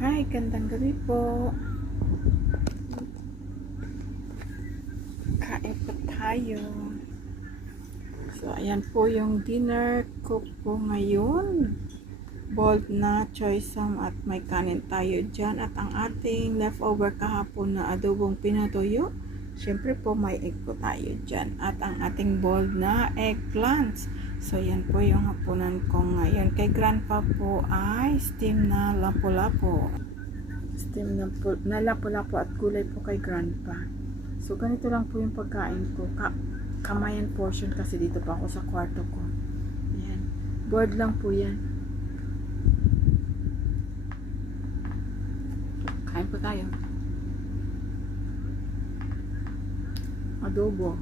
Hi, gandang gabi po. Kain po tayo. So, ayan po yung dinner ko po ngayon. Boiled na choy sam at may kanin tayo dyan. At ang ating leftover kahapon na adobong pinatoyo. Siyempre po may egg po tayo dyan. At ang ating boiled na eggplants. So, yan po yung hapunan ko ngayon. Kay grandpa po ay steam na lapu-lapu. Steam na lapu-lapu at gulay po kay grandpa. So, ganito lang po yung pagkain ko. Kamayan portion kasi dito pa ako sa kwarto ko. Ayan. Board lang po yan. Kain po tayo. Adobo.